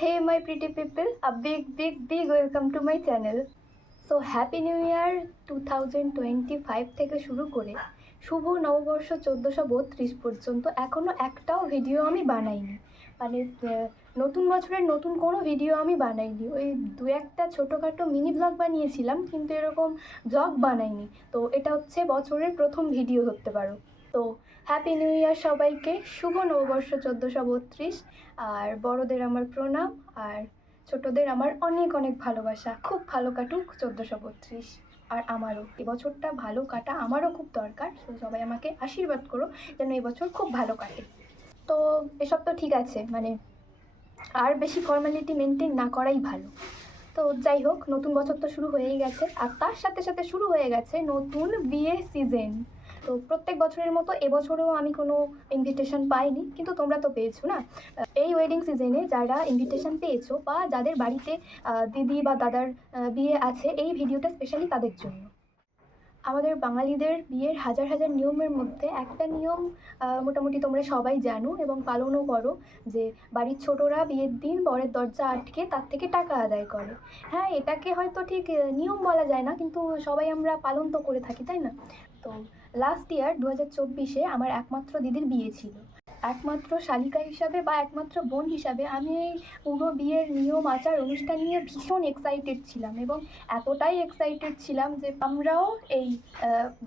hey my pretty people, a big welcome to my channel. So happy new year 2025 থেকে শুরু করে শুভ নববর্ষ 1432 পর্যন্ত এখনও একটাও ভিডিও আমি বানাইনি। মানে নতুন বছরের নতুন কোনো ভিডিও আমি বানাইনি। ওই দু একটা ছোটোখাটো মিনি ব্লগ বানিয়েছিলাম, কিন্তু এরকম ব্লগ বানাইনি। তো এটা হচ্ছে বছরের প্রথম ভিডিও ধরতে পারো। তো হ্যাপি নিউ ইয়ার সবাইকে, শুভ নববর্ষ 1432। আর বড়দের আমার প্রণাম, আর ছোটদের আমার অনেক অনেক ভালোবাসা। খুব ভালো কাটুক 1432। আর আমারও এবছরটা ভালো কাটা আমারও খুব দরকার। তো সবাই আমাকে আশীর্বাদ করো যেন এবছর খুব ভালো কাটে। তো এসব তো ঠিক আছে, মানে আর বেশি ফর্মালিটি মেনটেন না করাই ভালো। তো যাই হোক, নতুন বছর তো শুরু হয়েই গেছে, আর তার সাথে সাথে শুরু হয়ে গেছে নতুন বিয়ে সিজন। তো প্রত্যেক বছরের মতো এবছরেও আমি কোনো ইনভিটেশন পাইনি, কিন্তু তোমরা তো পেয়েছো না। এই ওয়েডিং সিজনে যারা ইনভিটেশন পেয়েছো বা যাদের বাড়িতে দিদি বা দাদার বিয়ে আছে, এই ভিডিওটা স্পেশালি তাদের জন্য। আমাদের বাঙালিদের বিয়ের হাজার হাজার নিয়মের মধ্যে একটা নিয়ম মোটামুটি তোমরা সবাই জানো এবং পালনও করো, যে বাড়ির ছোটরা বিয়ের দিন বরের দরজা আটকে তার থেকে টাকা আদায় করে। হ্যাঁ, এটাকে হয়তো ঠিক নিয়ম বলা যায় না, কিন্তু সবাই আমরা পালন তো করে থাকি, তাই না? তো লাস্ট ইয়ার 2024-এ আমার একমাত্র দিদির বিয়ে ছিল। একমাত্র শালিকা হিসাবে বা একমাত্র বোন হিসাবে আমি এই পুরো বিয়ের নিয়ম আচার অনুষ্ঠান নিয়ে ভীষণ এক্সাইটেড ছিলাম, এবং এতটাই এক্সাইটেড ছিলাম যে আমরাও এই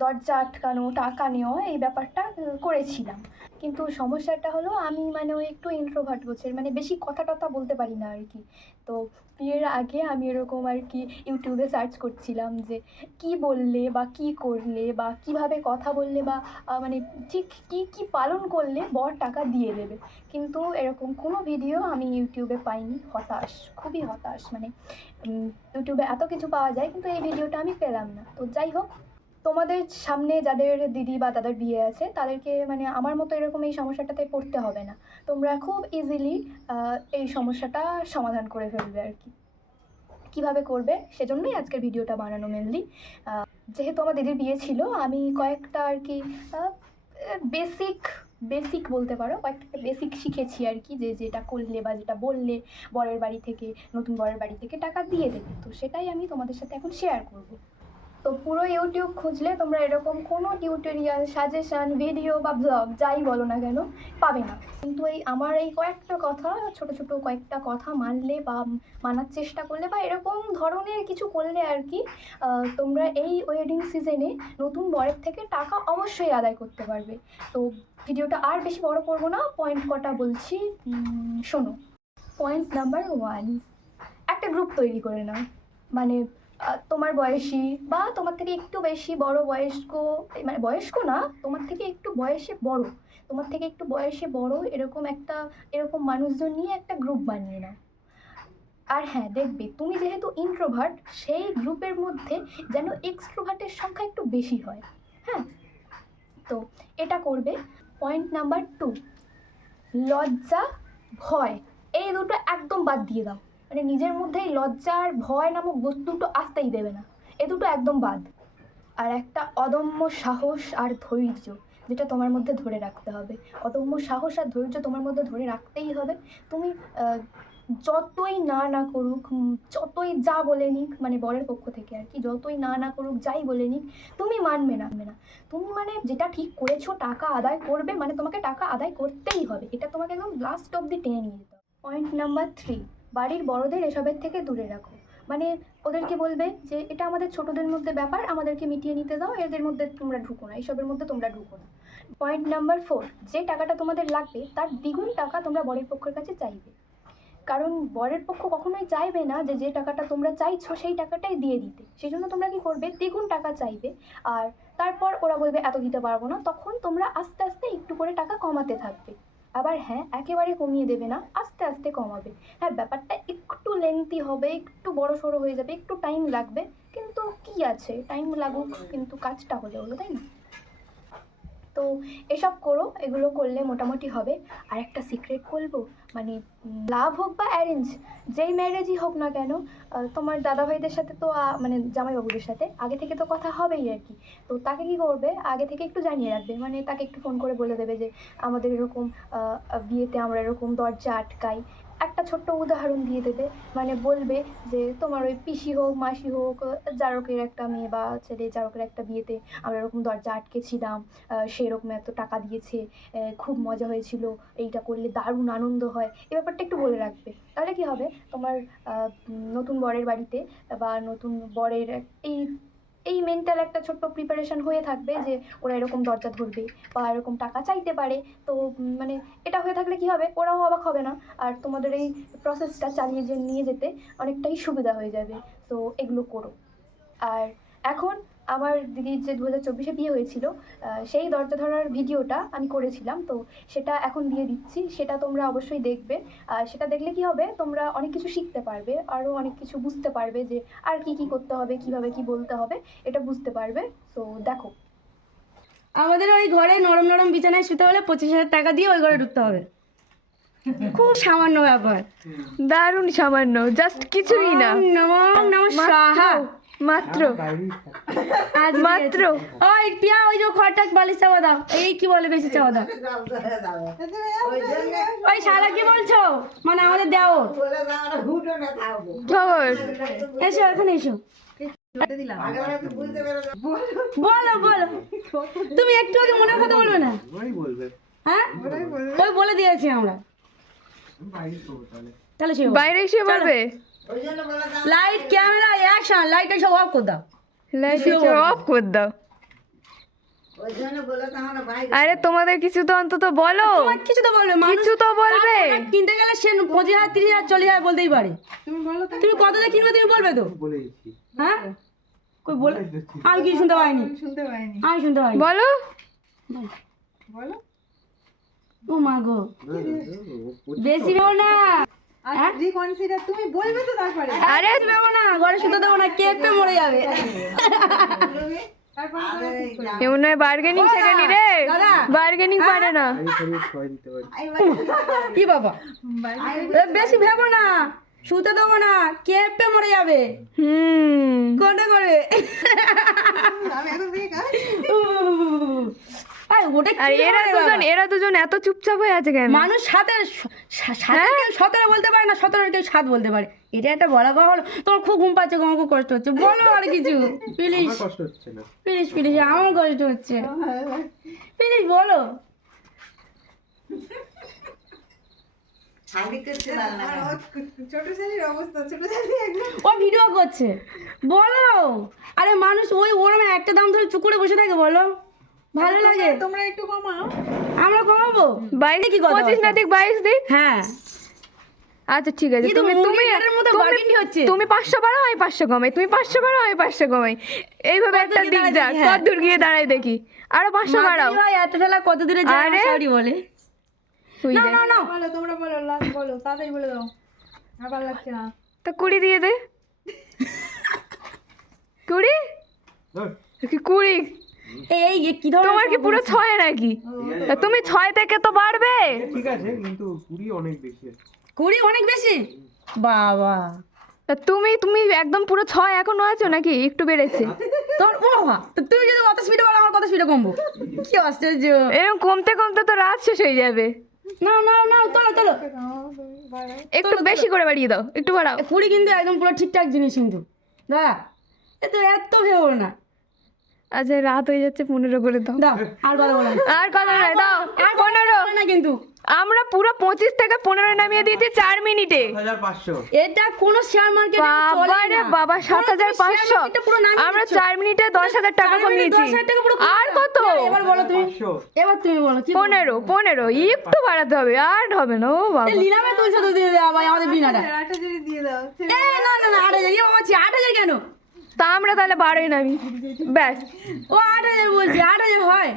দরজা আটকানো, টাকা নেওয়া, এই ব্যাপারটা করেছিলাম। কিন্তু সমস্যাটা হলো আমি মানে ওই একটু ইন্ট্রোভার্ট গোছের, মানে বেশি কথা টথা বলতে পারি না আর কি। তো বিয়ের আগে আমি এরকম আর কি ইউটিউবে সার্চ করছিলাম যে কি বললে বা কি করলে বা কিভাবে কথা বললে বা মানে ঠিক কী কী পালন করলে বর টাকা দিয়ে দেবে। কিন্তু এরকম কোনো ভিডিও আমি ইউটিউবে পাইনি। হতাশ, খুবই হতাশ। মানে ইউটিউবে এত কিছু পাওয়া যায়, কিন্তু এই ভিডিওটা আমি পেলাম না। তো যাই হোক, তোমাদের সামনে যাদের দিদি বা দাদার বিয়ে আছে তাদেরকে মানে আমার মতো এরকম এই সমস্যাটাতে পড়তে হবে না। তোমরা খুব ইজিলি এই সমস্যাটা সমাধান করে ফেলবে আর কি। কীভাবে করবে সেজন্যই আজকের ভিডিওটা বানানো মেনলি। যেহেতু আমার দিদির বিয়ে ছিল, আমি কয়েকটা আর কি বেসিক বলতে পারো, কয়েকটা বেসিক শিখেছি আর কি, যে যেটা করলে বা যেটা বললে বরের বাড়ি থেকে, নতুন বরের বাড়ি থেকে টাকা দিয়ে দেবে। তো সেটাই আমি তোমাদের সাথে এখন শেয়ার করব। তো পুরো ইউটিউব খুঁজলে তোমরা এরকম কোনো টিউটোরিয়াল, সাজেশান, ভিডিও বা ব্লগ যাই বলো না কেন পাবে না। কিন্তু আমার এই কয়েকটা কথা, ছোট ছোট কয়েকটা কথা মানলে বা মানার চেষ্টা করলে বা এরকম ধরনের কিছু করলে আর কি, তোমরা এই ওয়েডিং সিজনে নতুন বরের থেকে টাকা অবশ্যই আদায় করতে পারবে। তো ভিডিওটা আর বেশি বড় করবো না, পয়েন্ট কটা বলছি, শোনো। পয়েন্ট নাম্বার 1, একটা গ্রুপ তৈরি করে নাও। মানে তোমার বয়সী বা তোমার থেকে একটু বেশি বড় বয়স্ক, মানে বয়স্ক না, তোমার থেকে একটু বয়সে বড়, তোমার থেকে একটু বয়সে বড় এরকম মানুষজন নিয়ে একটা গ্রুপ বানিয়ে নাও। আর হ্যাঁ, দেখবে তুমি যেহেতু ইন্ট্রোভার্ট, সেই গ্রুপের মধ্যে যেন এক্সট্রোভার্টের সংখ্যা একটু বেশি হয়। হ্যাঁ, তো এটা করবে। পয়েন্ট নাম্বার 2, লজ্জা, ভয়, এই দুটো একদম বাদ দিয়ে দাও। মানে নিজের মধ্যেই লজ্জা আর ভয় নামক বস্তু দুটো আসতেই দেবে না, এ দুটো একদম বাদ। আর একটা অদম্য সাহস আর ধৈর্য, যেটা তোমার মধ্যে ধরে রাখতে হবে। অদম্য সাহস আর ধৈর্য তোমার মধ্যে ধরে রাখতেই হবে। তুমি যতই না করুক, যতই যা বলে নিক, মানে বরের পক্ষ থেকে আর কি, যতই না করুক, যাই বলে নিক, তুমি মানবে না। তুমি মানে যেটা ঠিক করেছো, টাকা আদায় করবে, মানে তোমাকে টাকা আদায় করতেই হবে। এটা তোমাকে একদম লাস্ট অবধি টেনে নিয়ে যেতে হবে। পয়েন্ট নাম্বার 3, বাড়ির বড়দের এসবের থেকে দূরে রাখো। মানে ওদেরকে বলবে যে এটা আমাদের ছোটদের মধ্যে ব্যাপার, আমাদেরকে মিটিয়ে নিতে দাও, এদের মধ্যে তোমরা ঢুকো না, এইসবের মধ্যে তোমরা ঢুকো না। পয়েন্ট নাম্বার 4, যে টাকাটা তোমাদের লাগবে তার দ্বিগুণ টাকা তোমরা বরের পক্ষের কাছে চাইবে। কারণ বরের পক্ষ কখনোই চাইবে না যে যে টাকাটা তোমরা চাইছো সেই টাকাটাই দিয়ে দিতে। সেই জন্য তোমরা কি করবে, দ্বিগুণ টাকা চাইবে। আর তারপর ওরা বলবে এত দিতে পারবো না, তখন তোমরা আস্তে আস্তে একটু করে টাকা কমাতে থাকবে। আবার হ্যাঁ, একেবারে কমিয়ে দেবে না, আস্তে আস্তে কমাবে। হ্যাঁ, ব্যাপারটা একটু লেন্থি হবে, একটু বড় সড়ো হয়ে যাবে, একটু টাইম লাগবে, কিন্তু কি আছে, টাইম লাগুক, কিন্তু কাজটা হলে হলো, তাই না? তো এসব করো, এগুলো করলে মোটামুটি হবে। আর একটা সিক্রেট বলবো, মানে লাভ হোক বা অ্যারেঞ্জ, যেই ম্যারেজই হোক না কেন, তোমার দাদাভাইদের সাথে তো মানে জামাইবাবুদের সাথে আগে থেকে তো কথা হবেই আর কি। তো তাকে কি করবে, আগে থেকে একটু জানিয়ে রাখবে। মানে তাকে একটু ফোন করে বলে দেবে যে আমাদের এরকম বিয়েতে আমরা এরকম দরজা আটকাই, একটা ছোট্ট উদাহরণ দিয়ে দেবে, মানে বলবে যে তোমার ওই পিসি হোক মাসি হোক জারকের একটা মেয়ে বা ছেলে জারকের একটা বিয়েতে আমরা এরকম দরজা আটকেছিলাম, সেরকম এত টাকা দিয়েছে, খুব মজা হয়েছিল, এইটা করলে দারুণ আনন্দ হয়, এই ব্যাপারটা একটু বলে রাখবে। তাহলে কী হবে, তোমার নতুন বরের বাড়িতে বা নতুন বরের এই এই মেন্টাল একটা ছোট্ট প্রিপারেশন হয়ে থাকবে যে ওরা এরকম দরজা ধরবে বা এরকম টাকা চাইতে পারে। তো মানে এটা হয়ে থাকলে কী হবে, ওরাও অবাক হবে না, আর তোমাদের এই প্রসেসটা চালিয়ে নিয়ে যেতে অনেকটাই সুবিধা হয়ে যাবে। তো এগুলো করো। আর এখন আমার দিদির যে 2024-এ বিয়ে হয়েছিল, সেই দরজা ধরার ভিডিওটা আমি করেছিলাম, তো সেটা এখন দিয়ে দিচ্ছি, সেটা তোমরা অবশ্যই দেখবে। সেটা দেখলে কি হবে, তোমরা অনেক কিছু শিখতে পারবে, আরও অনেক কিছু বুঝতে পারবে যে আর কি কি করতে হবে, কিভাবে কি বলতে হবে, এটা বুঝতে পারবে। তো দেখো, আমাদের ওই ঘরে নরম নরম বিছানায় শুতে হলে 25,000 টাকা দিয়ে ওই ঘরে ঢুকতে হবে। খুব সামান্য ব্যাপার, দারুণ সামান্য, জাস্ট কিছুই না, নম সাহা মাত্র আজ মাত্র। ওই পিয়া ওই যে খরটাক বালিশ চাওয়া দাও, এই কি বলে বেশি চাওয়া দাও। ওই শালা কি বলছো, মানে আমাদের দেও। খবর এসো এখানে এসো, বলো বলো, তুমি একটু আগে মনের কথা বলবে না? হ্যাঁ ওই বলে দিয়েছি আমরা, তাহলে বাইরে এসে বলবে, লাইট ক্যামেরা অ্যাকশন, লাইটটা সব অফ করে দাও, লাইট অফ করে দাও। আরে তোমাদের কিছু তো অন্তত বলো, তোমার কিছু তো বলবে, কিছু তো বলবে। কিনতে গেলে সে 25,000 30,000 40,000 বলতেই পারে। তুমি কত দিয়ে কিনবে তুমি বলবে তো? হ্যাঁ কই বলে, আমি কি শুনতে পাইনি, আমি শুনতে পাইনি। বলো ও মা গো, বেশি ভেবো না, তুমি বলবে তো তারপরে। আরে ভেবো না, ঘরে শুতে দেবো না, কেঁপে মরে যাবে। এমন নয় বার্গেনিং শেখেনি রে, দাদা। বার্গেনিং পারে না। কি বাবা, বেশি ভেবো না, শুতে দেবো না, কেঁপে মরে যাবে। কোনটা করবে? আমি এখন থেকে কাজ ওটা আর কি এরা দুজন এত চুপচাপ হয়ে আছে কেন? মানুষ সাথে সাথে কেউ 17 বলতে পারে না, 17 কেউ 7 বলতে পারে, এটা একটা বলা কথা হলো? তোমার খুব ঘুম পাচ্ছে, আমার খুব কষ্ট হচ্ছে, বলো আর কিছু প্লিজ, প্লিজ প্লিজ, আমার কষ্ট হচ্ছে, প্লিজ বলো। ছোট ছেলের অবস্থা, ছোট ছেলে একদম ও ভিডিও করছে, বলো। আরে মানুষ ওই ওরম একটা দাম ধরে চুপ করে বসে থাকে, বলো ভালো লাগে? তোমরা একটু কমাও। আমরা কমাবো 22 কি কথা 25 না দিক 22 দিক। হ্যাঁ আচ্ছা ঠিক আছে, কিন্তু তুমি মুরগির মতো bargaining হচ্ছে। তুমি 500 বাড়াও, আমি 500 কমাই, তুমি 500 বাড়াও, আমি 500 কমাই, এইভাবে একটা গিয়ে দিক দাঁড়ায় যাক, দেখি, হ্যাঁ। কত দূর গিয়ে দাঁড়াই দেখি, আরো 500 বাড়াও। ভাই এত ঠেলা কত দূরে যায়, আরে। সরি বলে তুই না দে। না না, বলো, তোমরা বলো, লাস্ট বলো, তাড়াতাড়ি বলে দাও, আর ভালো লাগছে না। তা 20 দিয়ে দে। 20 কি 20? এই কি ধরনের তোমার কি পুরো 6 নাকি? তা তুমি 6 থেকে তো বাড়বে। ঠিক আছে, কিন্তু 20 অনেক বেশি। 20 অনেক বেশি বাবা। তা তুমি একদম পুরো 6 এখনো আছো নাকি একটু বেড়েছে? তোর ও বাবা, তো তুমি যদি অত স্পিডে বলো, আমার কত স্পিডে কমবো? কি আশ্চর্য। এরকম কমতে কমতে তো রাত শেষ হয়ে যাবে। না না না, তোলো তোলো, একটু বেশি করে বাড়িয়ে দাও, একটু বাড়াও। 20 কিন্তু একদম পুরো ঠিকঠাক জিনিস কিন্তু দাদা, এত ভেবো না। আচ্ছা রাত হয়ে যাচ্ছে, 15 করে দাও। দাও আর কথা বলো না। আর কত নয় দাও, আর 15। বলো না কিন্তু, আমরা পুরো 25 থেকে 15 নামিয়ে দিয়েছি 4 মিনিটে। 1500 এটা কোনো শেয়ার মার্কেটে চলে বাবা রে না বাবা, 7500। আমরা 4 মিনিটে 10,000 টাকা কমিয়েছি। আর কত? এবার বলো তুমি, 500 এবার তুমি বলো কি? 15 একটু বাড়াতে হবে, আর হবে না। ও বাবা, লিনামে তুলছো তো দিয়ে দেওয়া ভাই আমাদের বিনাটা। আটা যদি দিয়ে দাও। এ না না না, 8,000 ইয়ে বাবা, 8,000 কেন? তা আমরা তাহলে 12ই নামি, ব্যাস। ও 8,000 বলছি, 8,000 হয়?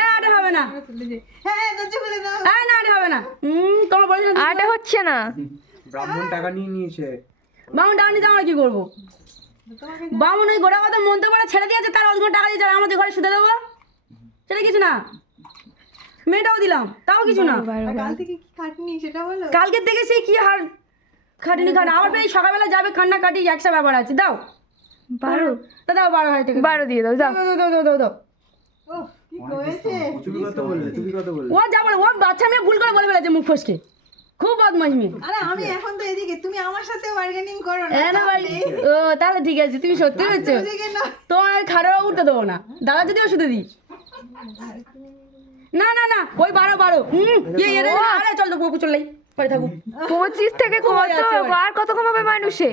এ 8 হবে না, হ্যাঁ দরজা খুলে দাও। না 8 হবে না। তোমার বলেছিলাম আটা হচ্ছে না। ব্রাহ্মণ টাকা নিয়ে নিয়েছে। বামুন টাকা নিতে আমরা কি করবো? বামুন ওই গোটা কথা মনতে করে ছেড়ে দিয়েছে, তার অন্য টাকা দিয়ে যারা আমাদের ঘরে শুতে দেবো, সেটা কিছু না। মেয়েটাও দিলাম, তাও কিছু না। আর কাল থেকে কি খাটনি সেটা বলো। কালকের থেকে সেই কি হার খাটিনি খাট, আবার এই সকালবেলা যাবে কান্না কাটি, একশো ব্যাপার আছে। দাও 12 তা দাও 12,000 টাকা 12 দিয়ে দাও, যাও। দাও দাও দাও দাও দাও। ও কি হয়েছে? তুমি কত বললে? ও যা বলে, ও বাচ্চা মেয়ে ভুল করে বলে ফেলেছে মুখ ফসকে। খুব বদমাশ মেয়ে। আরে আমি এখন তো এদিকে, তুমি আমার সাথে বার্গেনিং করো না। না ভাই, ও তাহলে ঠিক আছে, তুমি সত্যি বলছো। ওদিকে না। তোমার খারাপ উঠতে দেবো না, দাদা যদি ওষুধে দিই। না না না, ওই 12 আরে চল তো পুরো চললাই পরে থাকুক। 25 থেকে কত আর কত কমাবে মানুষে?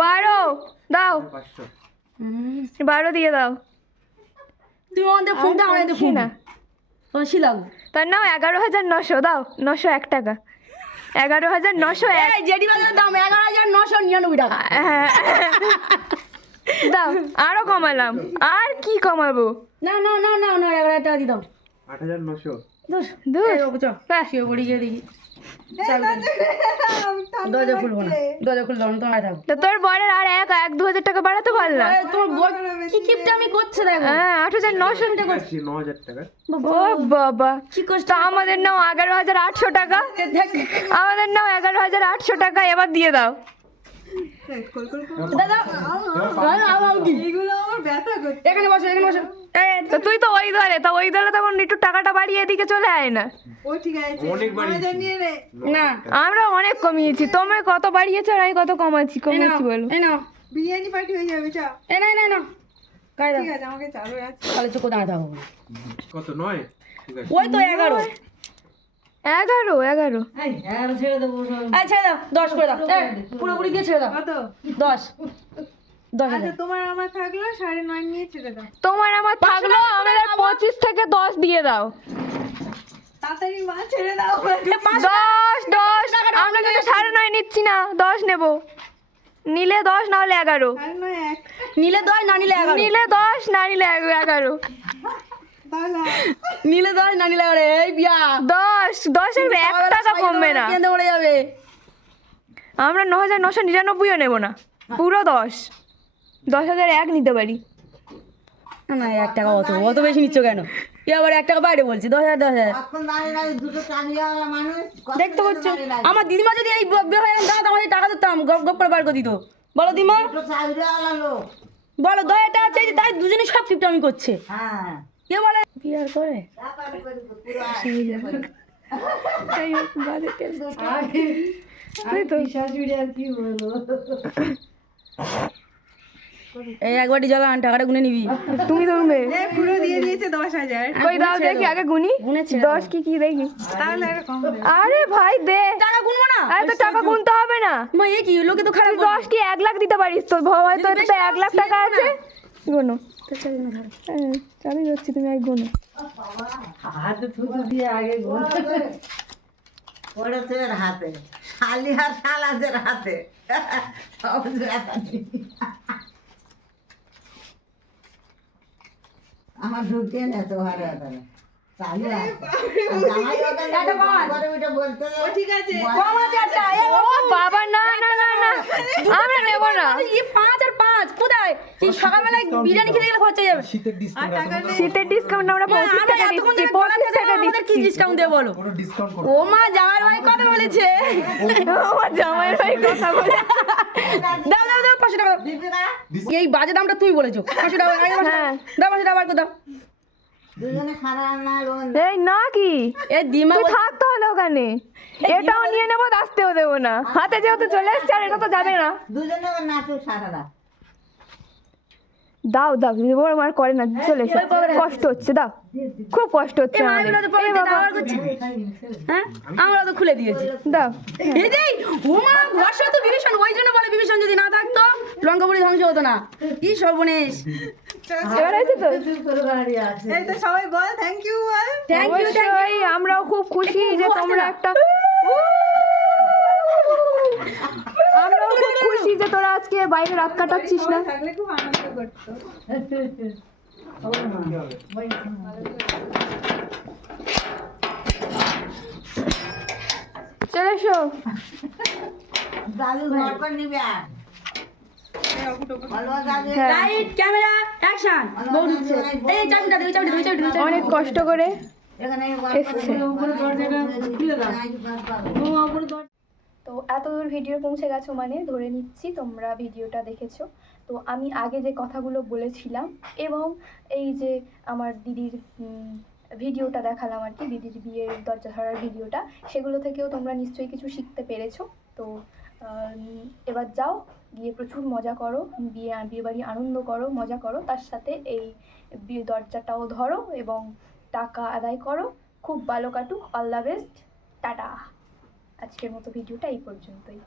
12 দাও, 500 12 দিয়ে দাও। তুমি আমাদের ফোনটা আমাদের ফোন না না তোমার শিলাগ তার নাম 11,900 দাও, 901 টাকা। 11,901 এই জেডি বাজারের দাম 11,999 টাকা। দাও, আরো কমালাম, আর কি কমাবো? না না না না না 11,000 টাকা দিতাম। 8,900 দোষ দূর। এই বাবু চল শুয়ে পড়ি গিয়ে দেখি। দরজা খুলবো না, দরজা খুলবো না, তোমার থাকবো। তো তোর বরের আর 1-2,000 টাকা বাড়াতে পারলাম। তোমার বর কি কিপটা আমি করছে দেখো। হ্যাঁ, 8,900 টাকা। 9,000 টাকা। ও বাবা, কি কষ্ট। তো আমাদের নাও 11,800 টাকা, আমাদের নাও 11,800 টাকা, এবার দিয়ে দাও। দাদা এগুলো আমার ব্যথা করছে। এখানে বসো, এখানে বসো। তো তুই তো ওই দলে, তা ওই দলে তখন একটু টাকাটা বাড়িয়ে এদিকে চলে আয় না। ও ঠিক আছে, অনেক বাড়িয়েছি। জানিয়ে রে। না আমরা অনেক কমিয়েছি, তোমরা কত বাড়িয়েছো আর আমি কত কমাচ্ছি এই নাও, বলো। এই নাও, বিরিয়ানি পার্টি হয়ে যাবে, চা। এই নাও, এই নাও, খাই দাও। ঠিক আছে, আমাকে চালু আছে। তাহলে চোখ দাঁড়া থাকবো। কত 9? ঠিক আছে। ওই তো 11। 11 আচ্ছা দাও 10 করে দাও। পুরোপুরি দিয়ে ছেড়ে দাও। কত? 10 আচ্ছা, 10,000। তোমার আমার থাকলো 9.5 নিয়ে ছেড়ে দাও। তোমার আমার থাকলো, আমাদের 25 থেকে 10 দিয়ে দাও। তাড়াতাড়ি মা, ছেড়ে দাও। 10 আমরা কিন্তু 9.5 নিচ্ছি না, 10 নেব। নিলে 10, না হলে 11। 9.5 নিলে 10 না নিলে 11। নিলে 10, না নিলে 11। তাহলে নিলে 10 না নিলে 11। এই বিয়া 10 এর 1 টাকা কমবে না। কেন মরে যাবে? আমরা 9,999ও নেব না, পুরো 10,001 নিতে পারি। না না 1 টাকা অত বেশি নিচ্ছ কেন? এ আবার 1 টাকা বাইরে বলছি। 10,000 10,000 দেখতে পাচ্ছ? আমার দিদিমা যদি এই বের হয়ে দাঁড়াতো, আমার এই টাকা দিতাম, গপ গপ করে বার করে দিত। বলো দিদিমা, বলো 10,000 টাকা চাইছে, তাই দুজনে সব টিপটা আমি করছে। কে বলে বিয়ার করে? এই একবারটি জল আন, টাকাটা গুনে নিবি। তুমি ধরবে, পুরো দিয়ে দিয়েছে 10,000। কই দাও দেখি আগে গুনি। গুনেছে 10 কি দেখি। তাহলে আর কম দেবে। আরে ভাই দে, টাকা গুনবো না। আরে তো টাকা গুনতে হবে না। মা এ কি লোকে তো খারাপ তুই 10 কি 1 লাখ দিতে পারিস তো, হয়তো এতে 1 লাখ টাকা আছে। গুনো, চালু হচ্ছে, তুমি এক গুনো। পড়েছের হাতে, শালিহার শালাদের হাতে। আমার ঢুকে না তো হারে হাতে চালু আছে। জামাই ওদের বলতে ও ঠিক আছে। কম আছে একটা। ও বাবা, না না না না, আমরা নেব না। এই 5 আর 5 কোথায়? এই সকালবেলায় বিরিয়ানি খেতে গেলে খরচা যাবে। শীতের ডিসকাউন্ট শীতের ডিসকাউন্ট আমরা 25 টাকা দিচ্ছি, 25 টাকা আমাদের কি দিচ্ছি। ডিসকাউন্ট দেবে বলো? ও মা জামাই ভাই কথা বলেছে। আমার জামাই ভাই কথা বলে। দাও দাও দাও 500 টাকা দাও। দিবি না? এই বাজে দামটা তুই বলেছো। 500 টাকা হ্যাঁ। দাও 500 টাকা বার করে দাও। দুজনে খানা না লোন এই না কি, এই দিমা তুই থাক তাহলে ওখানে, এটাও নিয়ে নেবো, আসতেও দেবো না। হাতে যেহেতু চলে এসছে, আর এটা তো যাবে না। দুজনে নাচো সারা রাত। দাও দাও, ওর মার করে না, চলে এসে কষ্ট হচ্ছে, দাও, খুব কষ্ট হচ্ছে এই আমাদের। মাগুলো তো পকেটে দাও করছে। হ্যাঁ আমরা তো খুলে দিয়েছি। দাও, এই দেই ও মা ভরসা তো বিভীষণ, ওই জন্য বলে বিভীষণ যদি না থাকতো লঙ্কাপুরি ধ্বংস হতো না। কি সর্বনেশ। এবার আছে তো। এই তো সবাই বল থ্যাংক ইউ বল। থ্যাংক ইউ অবশ্যই, আমরাও খুব খুশি যে তোমরা একটা, আমরাও খুব খুশি যে তোরা আজকে বাইরে রাত কাটাচ্ছিস না। থাকলে খুব আনন্দ করতো। চলে এসো। দাদু ঘর করে নিবে আর বলো দাদু হ্যাঁ, লাইট ক্যামেরা অ্যাকশন। বউ ঢুকছে। এই চাবিটা দে, ওই চাবিটা দে, ওই চাবিটা দে। অনেক কষ্ট করে এখানে এসছে। তো এত দূর ভিডিও পৌঁছে গেছো মানে ধরে নিচ্ছি তোমরা ভিডিওটা দেখেছো। তো আমি আগে যে কথাগুলো বলেছিলাম এবং এই যে আমার দিদির ভিডিওটা দেখালাম আর কি, দিদির বিয়ের দরজা ধরার ভিডিওটা, সেগুলো থেকেও তোমরা নিশ্চয়ই কিছু শিখতে পেরেছো। তো এবার যাও, গিয়ে প্রচুর মজা করো, বিয়ে বাড়ি আনন্দ করো, মজা করো, তার সাথে এই বিয়ে দরজাটাও ধরো এবং টাকা আদায় করো। খুব ভালো কাটুক, অল দ্য বেস্ট, টাটা। আজকের মতো ভিডিওটা এই পর্যন্তই।